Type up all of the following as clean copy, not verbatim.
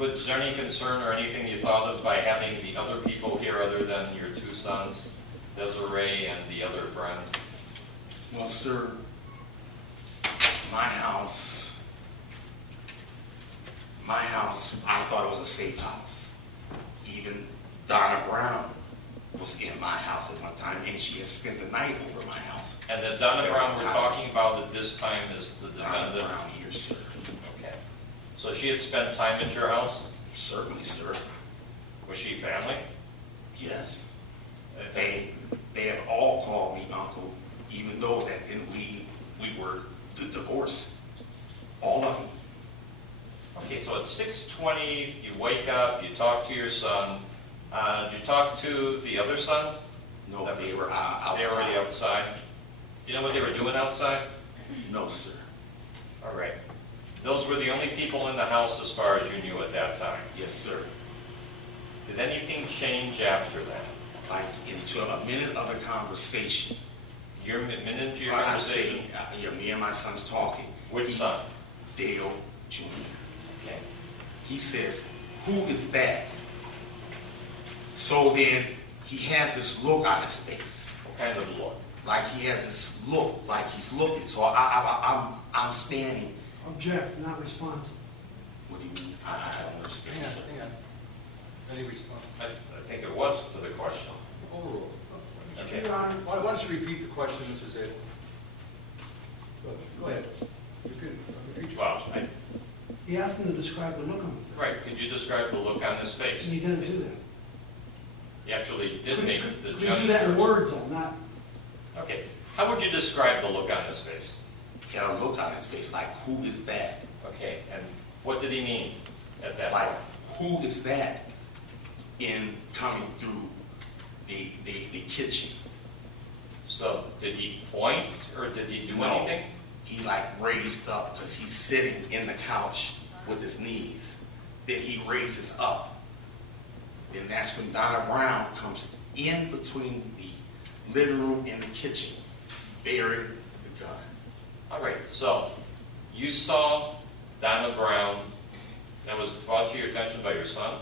Was there any concern or anything you thought of by having the other people here other than your two sons, Desiree and the other friend? Well, sir, my house, I thought it was a safe house. Even Donna Brown was in my house at one time, and she had spent the night over my house. And the Donna Brown we're talking about at this time is the Donna defendant? Brown here, sir. Okay. So she had spent time at your house? Certainly, sir. Was she family? Yes. They have all called me uncle, even though that then we were divorced. All of them. Okay, so at 6:20, you wake up, you talk to your son. Did you talk to the other son? No, they were outside. They were already outside. You know what they were doing outside? No, sir. All right. Those were the only people in the house as far as you knew at that time. Yes, sir. Did anything change after that? Like into a minute of a conversation. You're minute into your I conversation? say, yeah, me and my son's talking. Which son? Dale Jr. Okay. He says, "Who is that?" So then he has this look on his face. What kind of look? Like he has this look, like he's looking. So I'm standing. Object, not responsive. What do you mean? I don't understand. Hang on. Any response? I think it was to the question. Overruled. Okay. Your Honor, Why don't you repeat the question, Mr. Zale? Go ahead. You could repeat your Well, question. he asked him to describe the look on the face. right. Could you describe the look on his face? And he didn't do that. He actually did make the Could you do that in gesture. words, though, not... Okay. How would you describe the look on his face? He had a look on his face like, "Who is that?" Okay. And what did he mean at that Like, point? who is that in coming through the kitchen? So did he point or did he do No. anything? He like raised up because he's sitting in the couch with his knees. Then he raises up. Then that's when Donna Brown comes in between the living room and the kitchen, bearing the gun. All right. So you saw Donna Brown. That was brought to your attention by your son?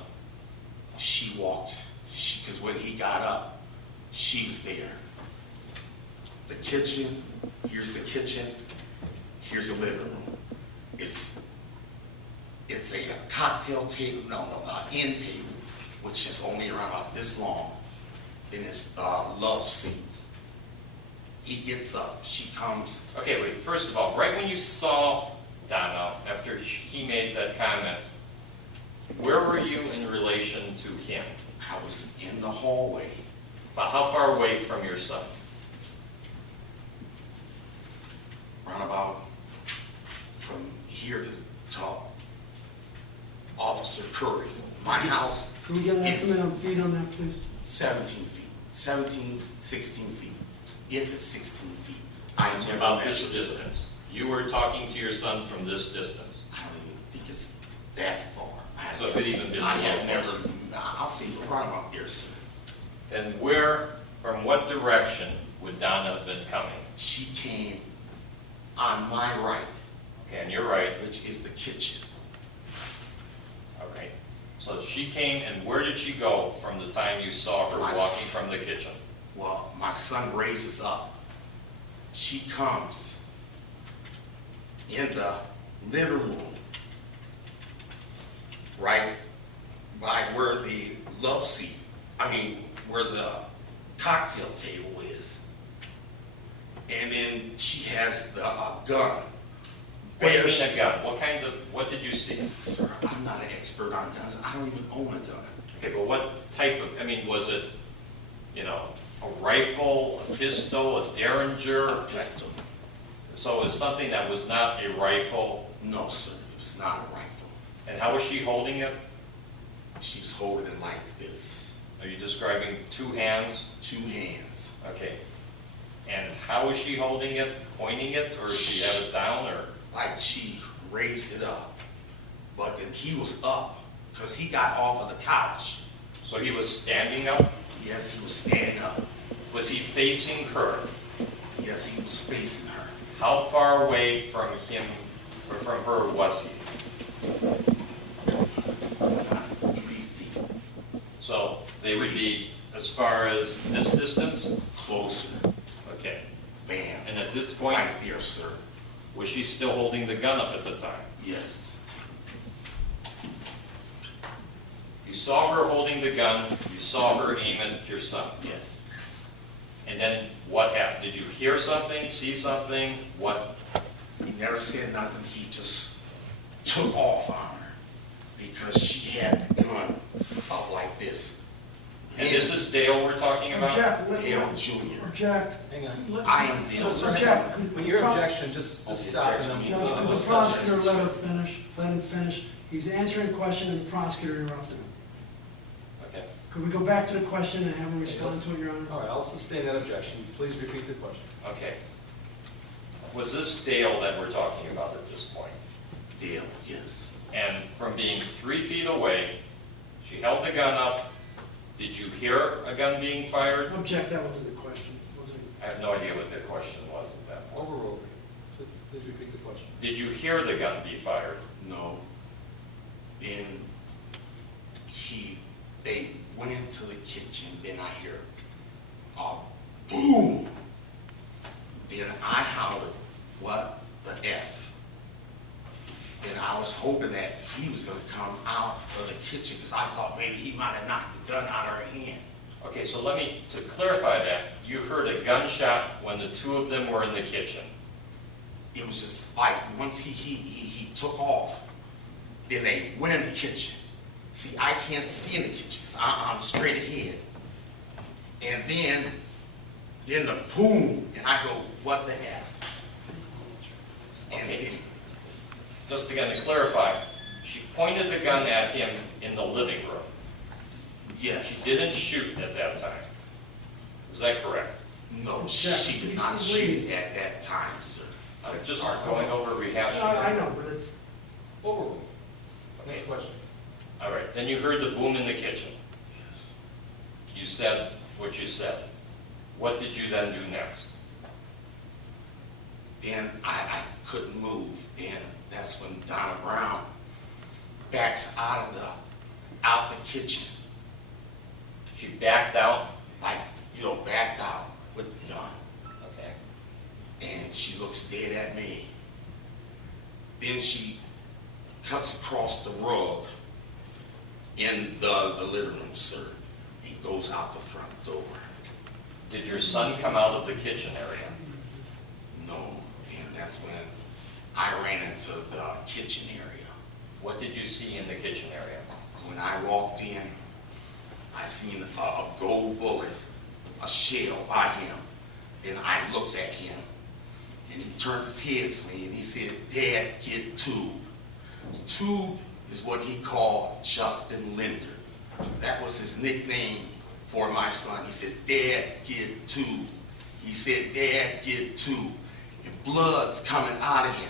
She walked, because when he got up, she was there. The kitchen, here's the kitchen, here's the living room. It's a cocktail table, end table, which is only around about this long. Then it's the love seat. He gets up, she comes. Okay, wait. First of all, right when you saw Donna, after he made that comment, where were you in relation to him? I was in the hallway, About how far away from your son? around about from here to Officer Curry. My house, Can we get an Yes. estimate on feet on that, please? 17 feet, 17, 16 feet. If it's 16 feet, I So never about this measured. distance. You were talking to your son from this distance. I don't even think it's that far. So it could even be a I little have never, closer. I'll see around about there, sir. And where, from what direction would Donna have been coming? She came on my right, Okay, and you're right. which is the kitchen. Okay. So she came, and where did she go from the time you saw her walking from the kitchen? Well, my son raises up. She comes in the living room, right by where the love seat, where the cocktail table is. And then she has the gun. What is that gun? What did you see? Sir, I'm not an expert on guns. I don't even own a gun. Okay, but what type of, was it, a rifle, a pistol, a derringer? A pistol. So it was something that was not a rifle. No, sir, it was not a rifle. And how was she holding it? She's holding it like this. Are you describing two hands? Two hands. Okay. And how is she holding it? Pointing it? Or does she have it down? Or Like she raised it up. But then he was up because he got off of the couch. so he was standing up? Yes, he was standing up. Was he facing her? Yes, he was facing her. How far away from him or from her was he? As far as this distance? Closer. Okay. Bam. And at this point, Right there, sir. was she still holding the gun up at the time? Yes. You saw her holding the gun, you saw her aim at your son. Yes. And then what happened? Did you hear something, see something? What? He never said nothing. He just took off on her because she had the gun up like this. And this is Dale we're talking about? Jack, Dale Jr. Jack. Hang on. I am Dale. Jack. When your objection, just Okay, stop and then objection. we'll Judge, go the to prosecutor discussion. let him finish. He's answering a question and the prosecutor interrupted him. Okay. Could we go back to the question and have him respond to it, Your Honor? All right, I'll sustain that objection. Please repeat the question. Okay. Was this Dale that we're talking about at this point? Dale, yes. And from being 3 feet away, she held the gun up. Did you hear a gun being fired? Object, that wasn't the question, was it? I have no idea what the question was at that point. Overruled. So please repeat the question. Did you hear the gun be fired? No. Then they went into the kitchen. Then I hear a boom. Then I hollered, "What the F?" Then I was hoping that he was going to come out of the kitchen because I thought maybe he might have knocked the gun out of her hand. Okay, so to clarify that, you heard a gunshot when the two of them were in the kitchen. It was just like once he took off, then they went in the kitchen. See, I can't see in the kitchen because I'm straight ahead. And then the boom, and I go, "What the F?" And Okay. then, Just again to clarify, she pointed the gun at him in the living room. yes, She didn't shoot at that time. Is that correct? no, Jack, she did please not leave. shoot at that time, sir. I'm just going over rehashing. I know, but it's, Overruled. Okay. Next question. All right, then you heard the boom in the kitchen. You said what you said. What did you then do next? Then I couldn't move. Then that's when Donna Brown backs out the kitchen. She backed out. Like, backed out with the gun. Okay. And she looks dead at me. Then she cuts across the rug in the living room, sir. He goes out the front door. Did your son come out of the kitchen area? No. And that's when I ran into the kitchen area. What did you see in the kitchen area? When I walked in, I seen a gold bullet, a shell by him. Then I looked at him, and he turned his head to me, and he said, "Dad, get two." Two is what he called Justin Linder. That was his nickname for my son. He said, "Dad, get two." He said, "Dad, get two." And blood's coming out of him,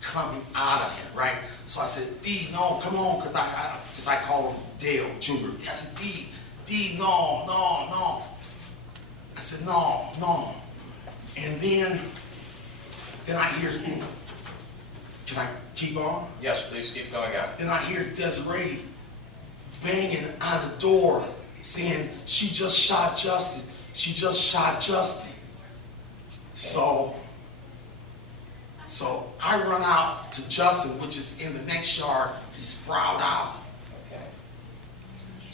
coming out of him, right? So I said, "D, no, come on," because I call him Dale Jr. I said, D, no. I said, no. And then I hear, can I keep on? Yes, please keep going on. Then I hear Desiree banging on the door saying, she just shot Justin. So I run out to Justin, which is in the next yard. He's sprawled out. Okay.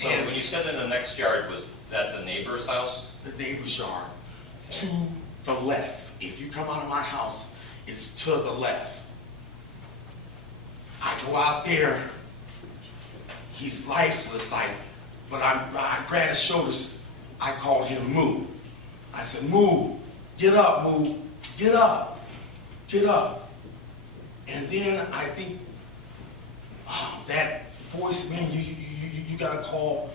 So And when you said in the next yard, was that the neighbor's house? the neighbor's yard to the left. If you come out of my house, it's to the left. I go out there. He's lifeless, but I grab his shoulders. I call him Moo. I said, "Moo, get up, Moo, get up. And then I think, that voice, man, you gotta call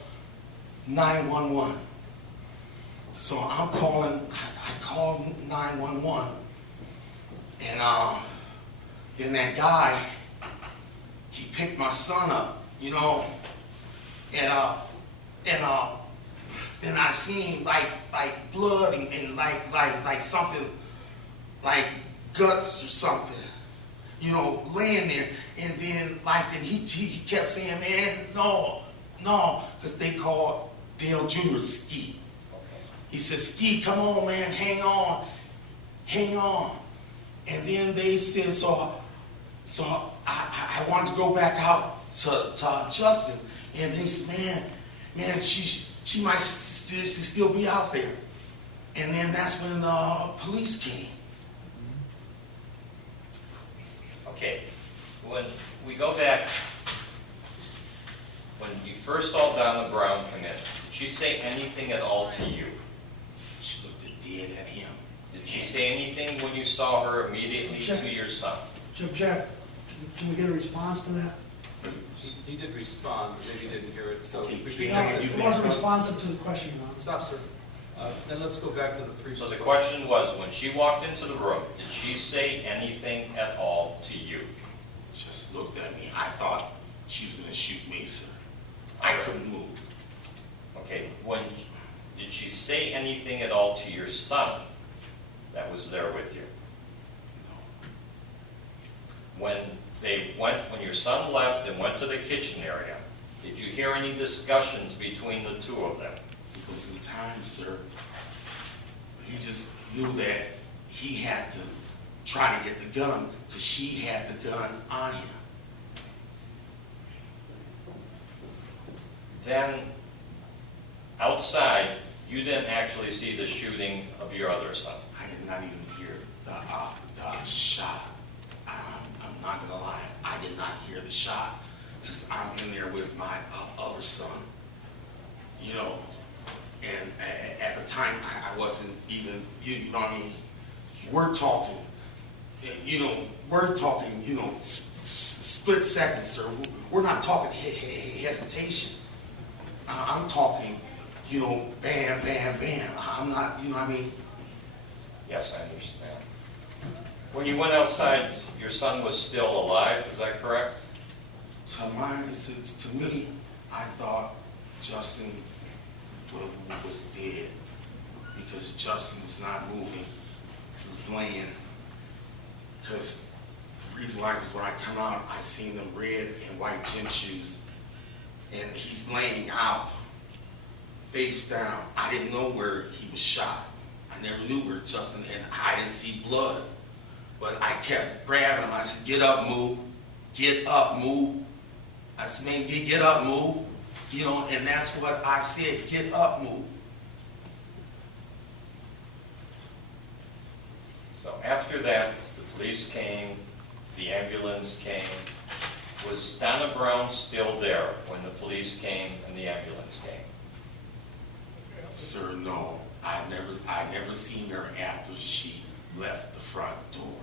911. So I call 911, and then that guy, he picked my son up, and then I seen like blood and like something like guts or something, laying there. And then he kept saying, "Man, no," because they called Dale Jr. Ski. Okay. He said, Ski, come on, man, hang on, hang on. And then they said, so I wanted to go back out to Justin, and they said, man, she might still be out there. And then that's when the police came. Okay, when we go back, when you first saw Donna Brown come in, did she say anything at all to you? She looked dead at him. Did she say anything when you saw her immediately to your son? To object, can we get a response to that? He did respond, but maybe he didn't hear it, so Okay, repeat No, it. it wasn't responsive to the question, Your Honor. Stop, sir. Then let's go back to the previous. So the question was, when she walked into the room, did she say anything at all to you? Just looked at me. I thought she was going to shoot me, sir. I couldn't move. Okay, did she say anything at all to your son that was there with you? When your son left and went to the kitchen area, did you hear any discussions between the two of them? Because of the time, sir, he just knew that he had to try to get the gun because she had the gun on him. Then, outside, you didn't actually see the shooting of your other son. I did not even hear the shot. I'm not going to lie. I did not hear the shot because I'm in there with my other son. You know, and at the time, I wasn't even, you know what I mean? We're talking, split seconds, sir. We're not talking hesitation. I'm talking, bam, bam, bam. I'm not, you know what I mean? Yes, I understand. When you went outside, your son was still alive, is that correct? To me, I thought Justin was dead because Justin was not moving. He was laying. Because the reason why is when I come out, I seen them red and white gym shoes. And he's laying out, face down. I didn't know where he was shot. I never knew where Justin, and I didn't see blood. But I kept grabbing him. I said, get up, move. Get up, move. I said, man, get up, move. And that's what I said, get up, move. So after that, the police came, the ambulance came. Was Donna Brown still there when the police came and the ambulance came? Sir, no. I never seen her after she left the front door.